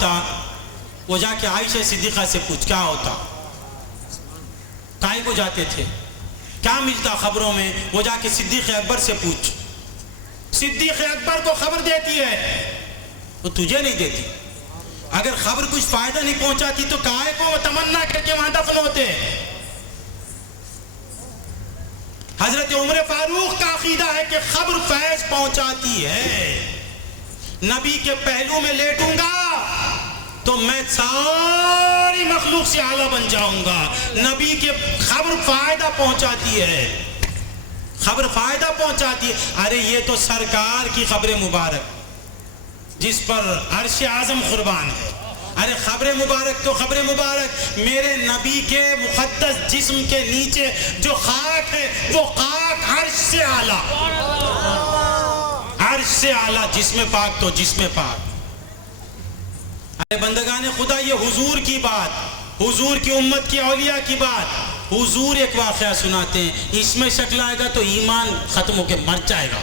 ہوتا وہ جا کے عائشہ صدیقہ سے پوچھ کیا ہوتا، کائے کو جاتے تھے، کیا ملتا خبروں میں، وہ جا کے صدیق اکبر سے پوچھ، صدیق اکبر کو خبر دیتی ہے، وہ تجھے نہیں دیتی۔ اگر خبر کچھ فائدہ نہیں پہنچاتی تو کائے کو تمنا کر کے وہاں دفن ہوتے۔ حضرت عمر فاروق کا عقیدہ ہے کہ خبر فیض پہنچاتی ہے، نبی کے پہلو میں لیٹوں گا تو میں ساری مخلوق سے اعلیٰ بن جاؤں گا۔ نبی کے خبر فائدہ پہنچاتی ہے، خبر فائدہ پہنچاتی ہے۔ ارے یہ تو سرکار کی خبر مبارک جس پر عرش اعظم قربان ہے، ارے خبر مبارک تو خبر مبارک، میرے نبی کے مقدس جسم کے نیچے جو خاک ہے وہ خاک عرش سے اعلیٰ، عرش سے اعلیٰ، جسم پاک تو جسم پاک۔ ارے بندگان خدا، یہ حضور کی بات، حضور کی امت کی اولیاء کی بات، حضور ایک واقعہ سناتے ہیں، اس میں شک آئے گا تو ایمان ختم ہو کے مر جائے گا۔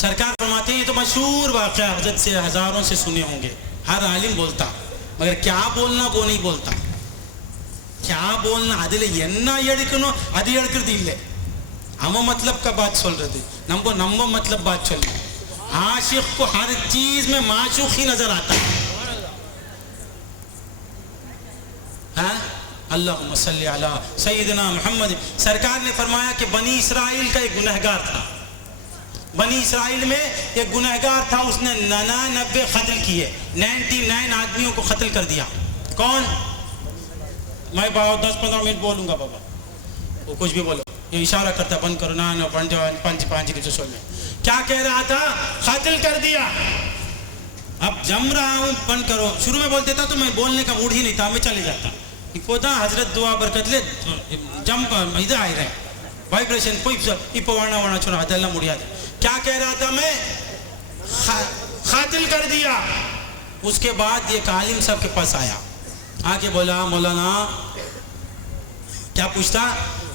سرکار فرماتے ہیں یہ تو مشہور واقعہ حضرت سے ہزاروں سے سنے ہوں گے، ہر عالم بولتا، مگر کیا بولنا وہ نہیں بولتا، کیا بولنا عدل ینا یڑکنو عدل یڑکر دیلے ہم مطلب کا بات سن رہے تھے، نمبو مطلب بات چل رہی۔ عاشق کو ہر چیز میں معشوق ہی نظر آتا ہے۔ ہاں اللہم صلی علی سیدنا محمد۔ سرکار نے فرمایا کہ بنی اسرائیل کا ایک گنہگار تھا، بنی اسرائیل میں ایک گنہگار تھا، اس نے 99 قتل کیے، 99 آدمیوں کو قتل کر دیا۔ کون؟ میں 10-15 منٹ بولوں گا بابا، وہ کچھ بھی بولو، یہ اشارہ کرتا بند کرو نا پانچ کی چسول میں کیا کہہ رہا تھا؟ قتل کر دیا۔ اب جم رہا ہوں، بند کرو، شروع میں بول دیتا تو میں بولنے کا موڈ ہی نہیں تھا، میں چلے جاتا۔ کوتا حضرت دعا برکت لے جم ادھر آئی رہے وائبریشن پو وانا چھوڑا اللہ مڑیا دے۔ کیا کہہ رہا تھا؟ میں قاتل کر دیا۔ اس کے بعد ایک عالم صاحب کے پاس آیا، آ کے بولا مولانا، کیا پوچھتا؟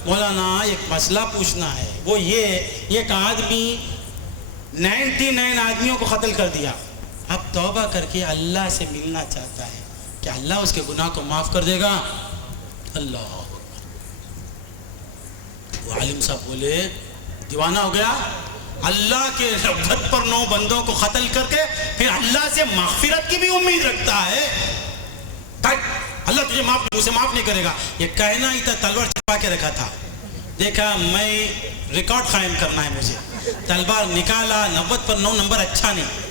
مولانا ایک مسئلہ پوچھنا ہے، وہ یہ ایک آدمی 99 آدمیوں کو قتل کر دیا، اب توبہ کر کے اللہ سے ملنا چاہتا ہے، کہ اللہ اس کے گناہ کو معاف کر دے گا؟ اللہ وہ عالم صاحب بولے دیوانہ ہو گیا، اللہ کے رغبت پر 9 بندوں کو قتل کر کے پھر اللہ سے مغفرت کی بھی امید رکھتا ہے؟ اللہ تجھے اسے معاف نہیں کرے گا۔ یہ کہنا ہی تھا، تلوار چھپا کے رکھا تھا، دیکھا میں ریکارڈ قائم کرنا ہے مجھے، تلوار نکالا، 90 پر 9 نمبر اچھا نہیں،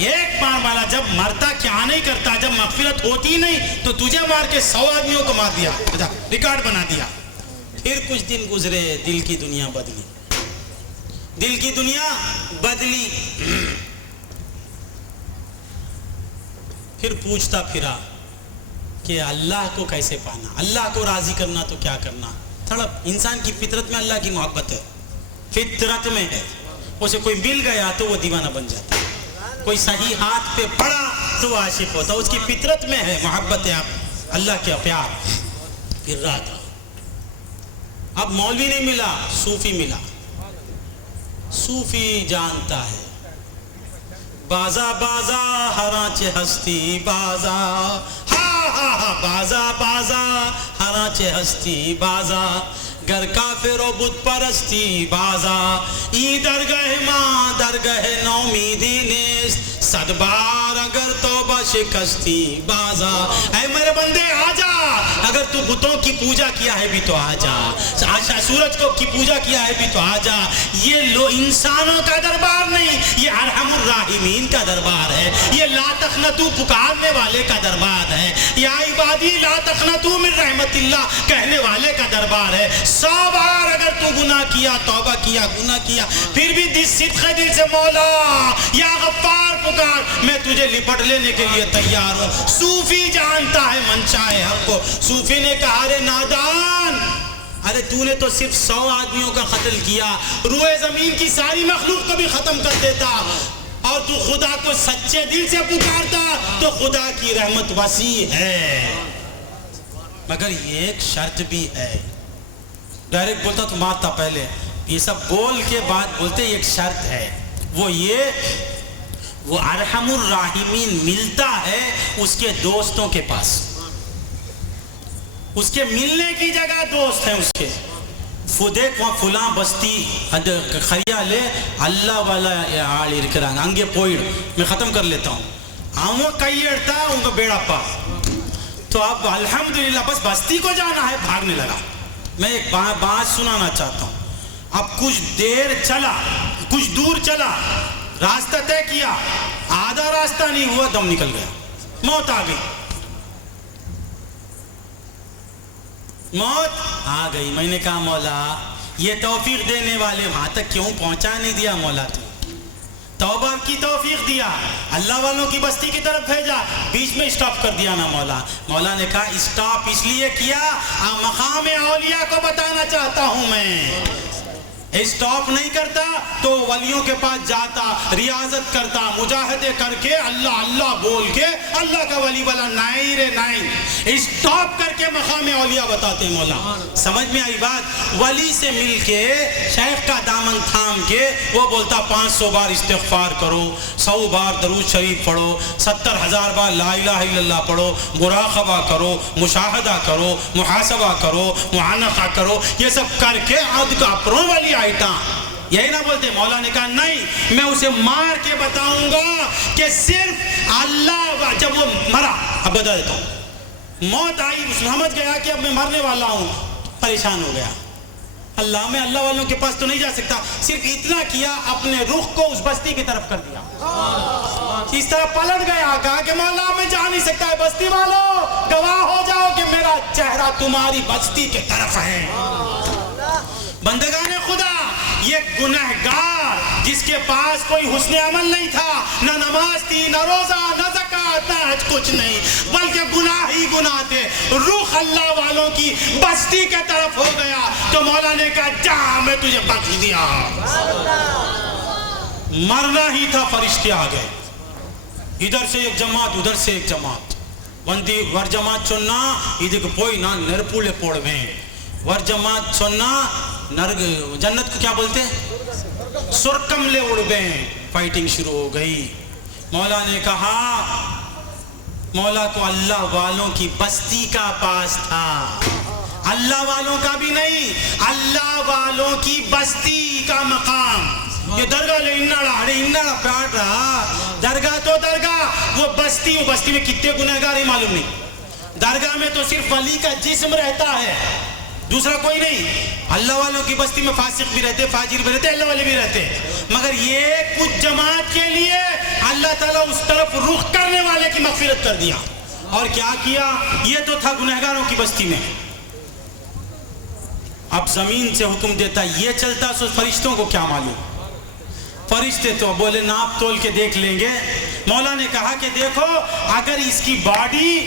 ایک بار مارا، جب مرتا کیا نہیں کرتا، جب مغفرت ہوتی نہیں تو تجھے مار کے 100 آدمیوں کو مار دیا، ریکارڈ بنا دیا۔ پھر کچھ دن گزرے، دل کی دنیا بدلی، دل کی دنیا بدلی، پھر پوچھتا پھرا کہ اللہ کو کیسے پانا، اللہ کو راضی کرنا تو کیا کرنا؟ تھوڑا انسان کی فطرت میں اللہ کی محبت ہے، فطرت میں ہے، اسے کوئی مل گیا تو وہ دیوانہ بن جاتا ہے، کوئی صحیح ہاتھ پہ پڑا تو وہ عاشق ہوتا، اس کی فطرت میں ہے محبت ہے، اللہ کے پیار۔ پھر رہا تھا، اب مولوی نہیں ملا، صوفی ملا۔ صوفی جانتا ہے بازا بازا ہرانچے ہستی بازا، بازا بازا ہرانچے ہستی بازا، گر کافر و بت پرستی بازا، ای درگاہ ماں درگاہ نومیدی نیست، 100 بار اگر توبہ شکستی بازا۔ اے میرے بندے آ جا، اگر تو بتوں کی پوجا کیا ہے بھی تو آ جا، سورج کو کی پوجا کیا ہے بھی تو آ جا۔ یہ لو انسانوں کا دربار نہیں، یہ ارحم الراحمین کا دربار ہے، یہ لا تقنطوا پکارنے والے کا دربار ہے، یا عبادی لا تقنطوا من رحمت اللہ کہنے والے کا دربار ہے۔ 100 بار اگر تو گناہ کیا، توبہ کیا، گناہ کیا، پھر بھی صدقے دل سے مولا یا غفار پکار، میں تجھے لپٹ لینے کے لیے تیار ہوں۔ صوفی جانتا ہے منشا ہے حق کو۔ صوفی نے کہا ارے نادان، ارے تو نے تو صرف 100 آدمیوں کا قتل کیا، روئے زمین کی ساری مخلوق کو بھی ختم کر دیتا، اور تو خدا کو سچے دل سے پکارتا تو خدا کی رحمت وسیع ہے، مگر یہ ایک شرط بھی ہے۔ ڈائریکٹ بولتا تو مارتا پہلے، یہ سب بول کے بعد بولتے ایک شرط ہے، وہ یہ وہ ارحم الراحمین ملتا ہے اس کے دوستوں کے پاس. اس کے ملنے کی جگہ دوست ہیں اس کے. دیکھ وہاں فلاں بستی خریالے اللہ والا آڑی رکھران انگے پوئڑ. میں ختم کر لیتا ہوں. وہ کئیڑتا ان کو بیڑا پا. تو اب الحمدللہ بس بستی کو جانا ہے, بھاگنے لگا. میں ایک بات سنانا چاہتا ہوں. اب کچھ دیر چلا, کچھ دور چلا, راستہ طے کیا, آدھا راستہ نہیں ہوا, دم نکل گیا, موت آ گئی. موت آ گئی. میں نے کہا مولا یہ توفیق دینے والے وہاں تک کیوں پہنچا نہیں دیا مولا؟ توبہ کی توفیق دیا, اللہ والوں کی بستی کی طرف بھیجا, بیچ میں اسٹاپ کر دیا نا مولا. مولا نے کہا اسٹاپ اس لیے کیا, مقام اولیاء کو بتانا چاہتا ہوں میں. اسٹاپ نہیں کرتا تو ولیوں کے پاس جاتا, ریاضت کرتا, مجاہدے کر کے اللہ اللہ بول کے اللہ کا ولی والا نائی رے نائی. اسٹاپ کر کے مقام اولیاء بتاتے ہیں مولا. سمجھ میں آئی بات؟ ولی سے مل کے شیخ کا دامن تھام کے وہ بولتا 500 بار استغفار کرو, 100 بار درود شریف پڑھو, 70,000 بار لا الہ الا اللہ پڑھو, مراقبہ کرو, مشاہدہ کرو, محاسبہ کرو, معانقہ کرو. یہ سب کر کے عد کا پرو ولی آئیتا. یہی نہ بولتے. مولا نے کہا نہیں, میں اسے مار کے بتاؤں گا کہ صرف اللہ. جب وہ مرا, اب بتا دیتا ہوں, موت آئی, سمجھ گیا کہ اب میں مرنے والا ہوں, پریشان ہو گیا. اللہ میں اللہ والوں کے پاس تو نہیں جا سکتا, صرف اتنا کیا اپنے رخ کو اس بستی کی طرف کر دیا. اس طرح پلٹ گیا, کہا کہ مولا میں جا نہیں سکتا, ہے بستی والوں گواہ ہو جاؤ کہ میرا چہرہ تمہاری بستی کی طرف ہے. بندگان خدا, یہ گنہگار جس کے پاس کوئی حسن عمل نہیں تھا, نہ نماز تھی, نہ روزہ, نہ زکات, نہ حج, کچھ نہیں, بلکہ گناہ ہی گناہ تھے, رخ اللہ والوں کی بستی کے طرف ہو گیا. تو مولا نے کہا جا, میں تجھے بخش دیا. مرنا ہی تھا, فرشتے آ گئے. ادھر سے ایک جماعت, ادھر سے ایک جماعت. ونی ور جماعت چننا ادھر پوئی نہ نرپولے پوڑ میں, ور جماعت چننا جنت کو کیا بولتے ہیں, سرکم لے اڑ گئے. فائٹنگ شروع ہو گئی. مولا نے کہا, مولا کو اللہ والوں کی بستی کا پاس تھا, اللہ والوں کا بھی نہیں, اللہ والوں کی بستی کا مقام. یہ درگاہ لے انڑا پیاٹ رہا, درگاہ تو درگاہ, وہ بستی میں کتنے گنہگار ہی معلوم نہیں. درگاہ میں تو صرف ولی کا جسم رہتا ہے, دوسرا کوئی نہیں. اللہ والوں کی بستی میں فاسق بھی رہتے, فاجر بھی رہتے, اللہ والے بھی رہتے. مگر یہ کچھ جماعت کے لیے اللہ تعالیٰ اس طرف رخ کرنے والے کی مغفرت کر دیا. اور کیا کیا, یہ تو تھا گنہگاروں کی بستی میں. اب زمین سے حکم دیتا, یہ چلتا سو فرشتوں کو کیا معلوم. فرشتے تو بولے ناپ تول کے دیکھ لیں گے. مولا نے کہا کہ دیکھو, اگر اس کی باڈی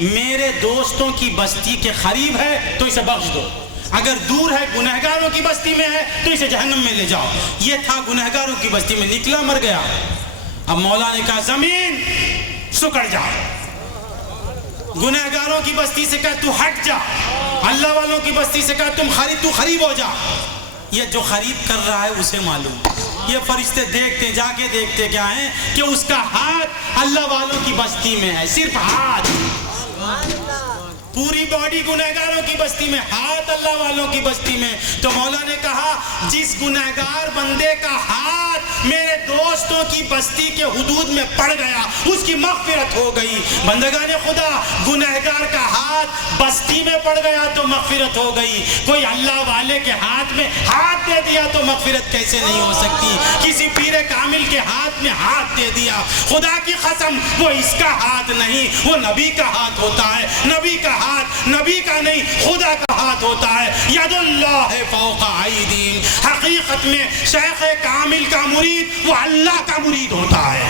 میرے دوستوں کی بستی کے قریب ہے تو اسے بخش دو, اگر دور ہے گنہگاروں کی بستی میں ہے تو اسے جہنم میں لے جاؤ. یہ تھا گنہگاروں کی بستی میں, نکلا مر گیا. اب مولا نے کہا زمین سکڑ جا, گنہگاروں کی بستی سے کہا تو ہٹ جا, اللہ والوں کی بستی سے کہا تو خریب ہو جا. یہ جو خریب کر رہا ہے اسے معلوم. یہ فرشتے دیکھتے, جا کے دیکھتے کیا ہیں کہ اس کا ہاتھ اللہ والوں کی بستی میں ہے, صرف ہاتھ. پوری باڈی گنہگاروں کی بستی میں, ہاتھ اللہ والوں کی بستی میں. تو مولا نے کہا جس گنہگار بندے کا ہاتھ میرے دوستوں کی بستی کے حدود میں پڑ گیا اس کی مغفرت ہو گئی. بندگان خدا, گنہگار کا ہاتھ بستی میں پڑ گیا تو مغفرت ہو گئی. کوئی اللہ والے کے ہاتھ میں ہاتھ دے دیا تو مغفرت کیسے نہیں ہو سکتی. کسی پیر کامل کے ہاتھ میں ہاتھ دے دیا, خدا کی قسم وہ اس کا ہاتھ نہیں, وہ نبی کا ہاتھ ہوتا ہے. نبی کا ہاتھ نبی کا نہیں, خدا کا ہاتھ ہوتا ہے. ید اللہ فوق ایدیہم, حقیقت میں شیخ کامل کا مرید وہ اللہ کا مرید ہوتا ہے.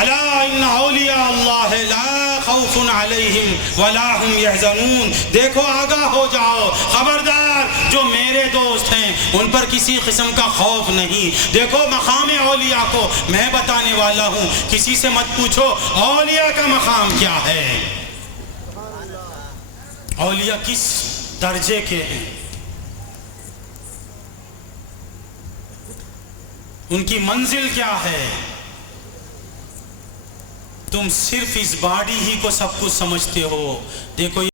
الا ان اولیاء اللہ لا خوف علیہم ولا هم يحزنون. دیکھو آگاہ ہو جاؤ, خبردار, جو میرے دوست ہیں ان پر کسی قسم کا خوف نہیں. دیکھو مقام اولیاء کو میں بتانے والا ہوں, کسی سے مت پوچھو اولیاء کا مقام کیا ہے, اولیاء کس درجے کے ہیں. ان کی منزل کیا ہے؟ تم صرف اس باڈی ہی کو سب کچھ سمجھتے ہو. دیکھو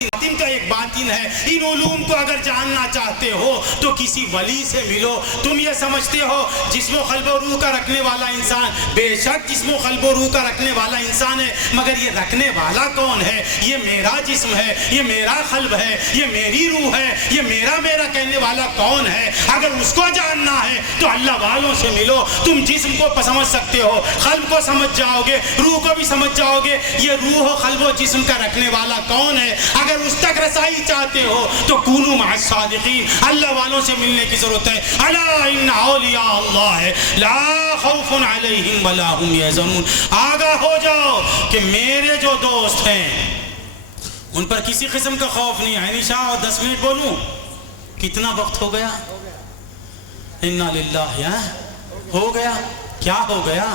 باطن کا ایک باطن ہے. ان علوم کو اگر جاننا چاہتے ہو تو کسی ولی سے ملو. تم یہ سمجھتے ہو جسم و قلب و روح کا رکھنے والا انسان، بے شک جسم و قلب و روح کا رکھنے والا انسان ہے، مگر یہ رکھنے والا کون ہے؟ یہ میرا جسم ہے، یہ میرا قلب ہے، یہ میری روح ہے، یہ میرا کہنے والا کون ہے؟ اگر اس کو جاننا ہے تو اللہ والوں سے ملو. تم جسم کو سمجھ سکتے ہو، قلب کو سمجھ جاؤ گے، روح کو بھی سمجھ جاؤ گے. یہ روح و قلب و جسم کا رکھنے والا کون ہے؟ اگر اس تک رسائی چاہتے ہو تو کونوا مع الصادقین، اللہ والوں سے ملنے کی ضرورت ہے. الا ان اولیاء اللہ لا خوف علیہم ولا هم یحزنون. آگاہ ہو جاؤ کہ میرے جو دوست ہیں ان پر کسی قسم کا خوف نہیں. عینی شاہ اور 10 منٹ بولوں؟ کتنا وقت ہو گیا؟ انا للہ. ہو گیا؟ کیا ہو گیا؟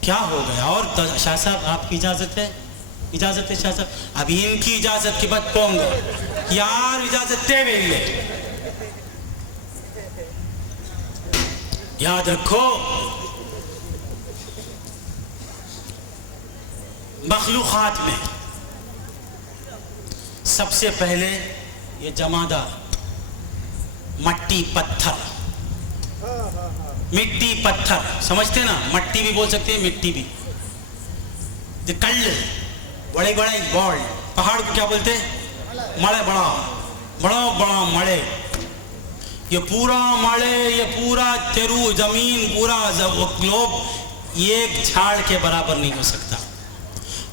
کیا ہو گیا؟ اور شاہ صاحب آپ کی اجازت ہے؟ اجازت ہے شاہ صاحب؟ ابھی ان کی اجازت کے بعد پونگ یار اجازت دے ویلے. یاد رکھو مخلوقات میں سب سے پہلے یہ جمادات، مٹی پتھر، مٹی پتھر سمجھتے نا؟ مٹی بھی بول سکتے ہیں، مٹی بھی. کل بڑے بڑے بال، پہاڑ کو کیا بولتے ہیں؟ مڑے. بڑا مڑے. یہ پورا مڑے، یہ پورا تیرو زمین، پورا گلوب ایک جھاڑ کے برابر نہیں ہو سکتا.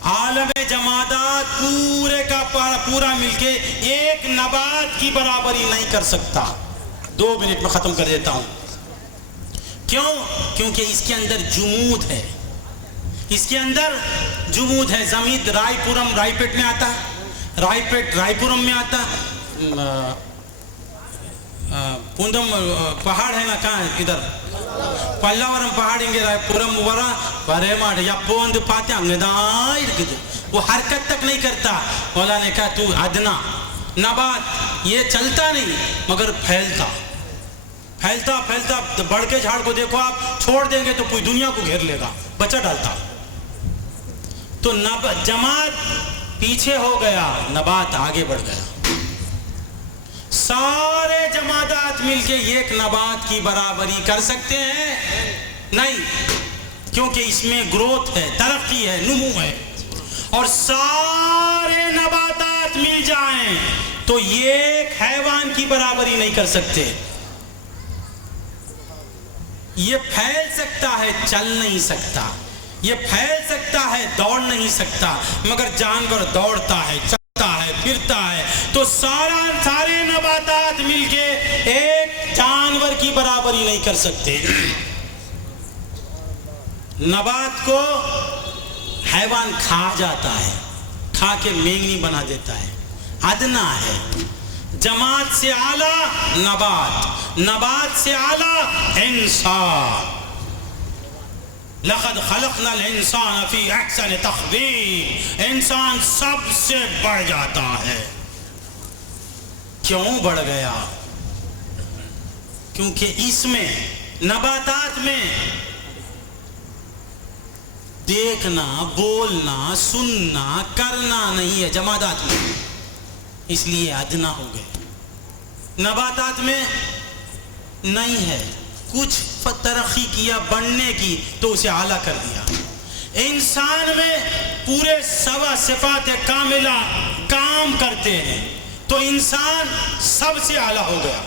عالم جمادات پورے کا پورا مل کے ایک نبات کی برابری نہیں کر سکتا. 2 منٹ میں ختم کر دیتا ہوں. کیوں؟ کیونکہ اس کے اندر جمود ہے. اس کے اندر جمود ہے. زمین رائے پورم رائے پیٹ میں آتا، رائے پورم میں آتا. پوندم پہاڑ ہے نا، کہاں ہے؟ ادھر پلاورم پہاڑ ہنگے رائے پورم ورا پرے ماڑ یا پوند پاتے انگدائر. وہ حرکت تک نہیں کرتا. مولا نے کہا تو ادنا نبات یہ چلتا نہیں مگر پھیلتا بڑھ کے جھاڑ کو دیکھو آپ چھوڑ دیں گے تو کوئی دنیا کو گھیر لے گا، بچہ ڈالتا. تو جماعت پیچھے ہو گیا، نبات آگے بڑھ گیا. سارے جمادات مل کے ایک نبات کی برابری کر سکتے ہیں؟ نہیں، کیونکہ اس میں گروتھ ہے، ترقی ہے، نمو ہے. اور سارے نباتات مل جائیں تو ایک حیوان کی برابری نہیں کر سکتے. یہ پھیل سکتا ہے، چل نہیں سکتا. یہ پھیل سکتا ہے، دوڑ نہیں سکتا. مگر جانور دوڑتا ہے، چلتا ہے، پھرتا ہے. تو سارے نباتات مل کے ایک جانور کی برابری نہیں کر سکتے. نبات کو حیوان کھا جاتا ہے، کھا کے مینگنی بنا دیتا ہے، ادنا ہے. جماعت سے اعلیٰ نبات سے اعلیٰ انسان. لقد خلقنا الانسان فی احسن تقویم. انسان سب سے بڑھ جاتا ہے. کیوں بڑھ گیا؟ کیونکہ اس میں نباتات میں دیکھنا، بولنا، سننا، کرنا نہیں ہے جمادات میں، اس لیے ادنا ہو گئے. نباتات میں نہیں ہے، کچھ ترقی کیا بڑھنے کی تو اسے اعلیٰ کر دیا. انسان میں پورے 7 صفات کاملہ کام کرتے ہیں تو انسان سب سے اعلیٰ ہو گیا.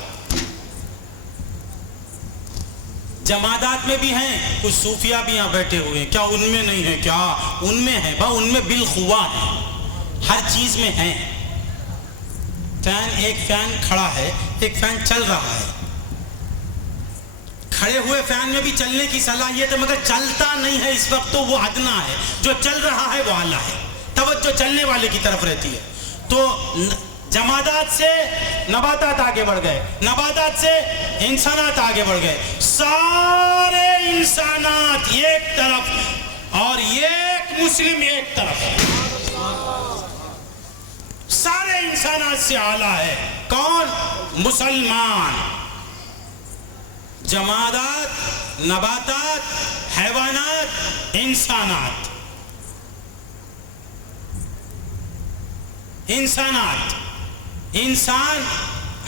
جمادات میں بھی ہیں، کچھ صوفیہ بھی یہاں بیٹھے ہوئے ہیں. کیا ان میں نہیں ہے؟ کیا ان میں ہے؟ ان میں بالخوا ہے، ہر چیز میں ہیں. ایک فین کھڑا ہے، ایک فین چل رہا ہے. کھڑے ہوئے فین میں بھی چلنے کی صلاحیت ہے مگر چلتا نہیں ہے اس وقت، تو وہ ادنا ہے. جو چل رہا ہے وہ اعلیٰ ہے. توجہ چلنے والے کی طرف رہتی ہے. تو جمادات سے نباتات آگے بڑھ گئے، نباتات سے انسانات آگے بڑھ گئے. سارے انسانات ایک طرف اور ایک مسلم ایک طرف. سارے انسانات سے اعلیٰ ہے کون؟ مسلمان. جمادات، نباتات، حیوانات، انسانات. انسانات، انسان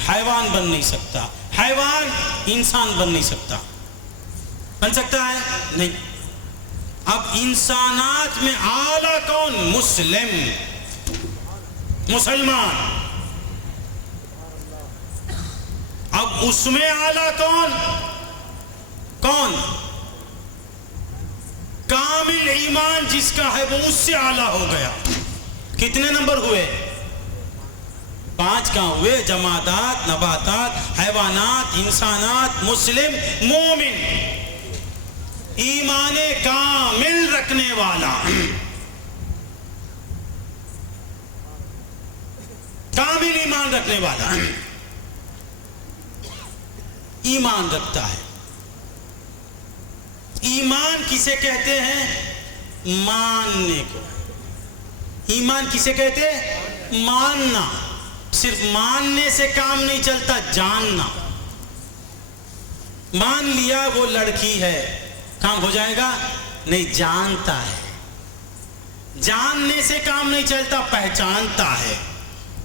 حیوان بن نہیں سکتا، حیوان انسان بن نہیں سکتا. بن سکتا ہے؟ نہیں. اب انسانات میں اعلیٰ کون؟ مسلم، مسلمان. اب اس میں اعلیٰ کون؟ کون؟ کامل ایمان جس کا ہے وہ اس سے اعلیٰ ہو گیا. کتنے نمبر ہوئے؟ 5 کہاں ہوئے؟ جمادات، نباتات، حیوانات، انسانات، مسلم، مومن. ایمان کامل رکھنے والا، کامل ایمان رکھنے والا ایمان رکھتا ہے. ایمان کسے کہتے ہیں؟ ماننے کو. ایمان کسے کہتے ہیں؟ ماننا. صرف ماننے سے کام نہیں چلتا، جاننا. مان لیا وہ لڑکی ہے، کام ہو جائے گا؟ نہیں، جانتا ہے. جاننے سے کام نہیں چلتا، پہچانتا ہے،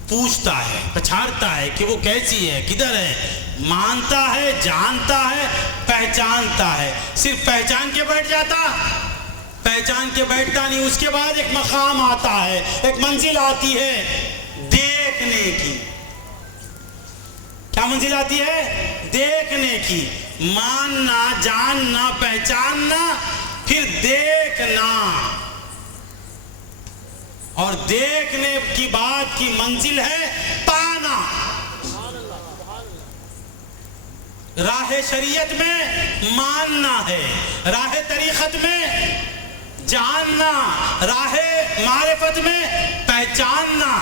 پوچھتا ہے، پچھاڑتا ہے کہ وہ کیسی ہے، کدھر ہے. مانتا ہے، جانتا ہے، پہچانتا ہے. صرف پہچان کے بیٹھ جاتا؟ پہچان کے بیٹھتا نہیں. اس کے بعد ایک مقام آتا ہے، ایک منزل آتی ہے دیکھنے کی. کیا منزل آتی ہے؟ دیکھنے کی. ماننا، جاننا، پہچاننا، پھر دیکھنا. اور دیکھنے کی بات کی منزل ہے پانا. راہ شریعت میں ماننا ہے، راہ طریقت میں جاننا، راہ معرفت میں پہچاننا.